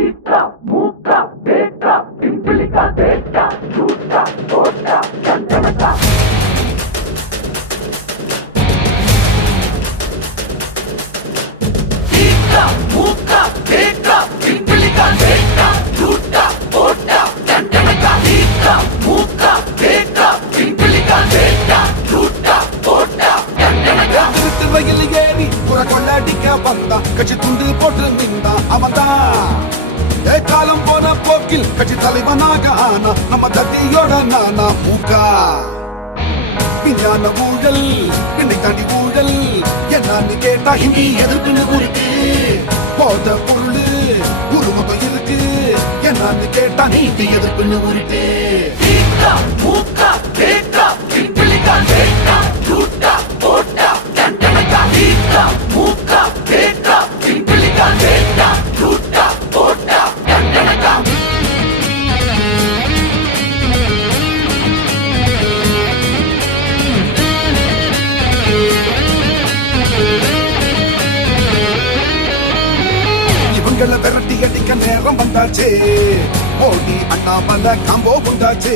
eta மூக்கா தேட்டா பிம்பிளிக்கா தேட்டா சூட்டா போட்டா சந்தனக்கா eta மூக்கா தேட்டா பிம்பிளிக்கா தேட்டா சூட்டா போட்டா சந்தனக்கா eta மூக்கா தேட்டா பிம்பிளிக்கா தேட்டா சூட்டா போட்டா சந்தனக்கா திருவகையில் ஏறி புற கொள்ளடிக்க வந்தா கட்சி துண்டு போட்டு நின்றா அவன்தான் காலம் போன போக்கில் கட்சி தலைவனாக ஆனா நம்ம தத்தியோட நானா மூக்கா விஞ்ஞான ஊழல் என்னை தாண்டி ஊழல் என்னன்னு கேட்டா ஹிந்தி எதிர்ப்புன்னு இருக்கு போத பொருள் உருவகம் இருக்கு என்னன்னு கேட்டா நீதி எதிர்ப்புன்னு இருக்கு ஈட்டா மூக்கா தேட்டா பிம்பிளிக்கா தேட்டா சூட்டா போட்டா சந்தனக்கா ஈட்டா மூக்கா தேட்டா பிம்பிளிக்கா தேட்டா சூட்டா போட்டா சந்தனக்கா இவங்கள விரட்டி அடிக்க நேரம் வந்தாச்சு மோடி அண்ணாமலை காம்போ உண்டாச்சு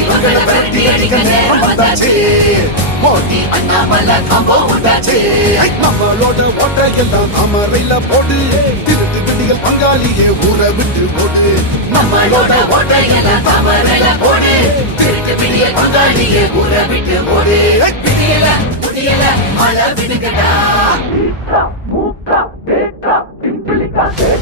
இவங்கள விரட்டி அடிக்க நேரம் வந்தாச்சு மோடி அண்ணாமலை காம்போ உண்டாச்சு நம்மளோட ஓட்ட எல்லாம் அமரையில போடு திருட்டு விடிகள் பங்காளியே ஊரை விட்டு போடு நம்மளோட ஓட்டையெல்லாம் தாமரையில போடு திருட்டு பிடிய பங்காளியே ஊற விட்டு போடு விடியல முடியல மழை விடுகடா மூக்கா தேட்டா பிம்பிளிக்கா தேட்டா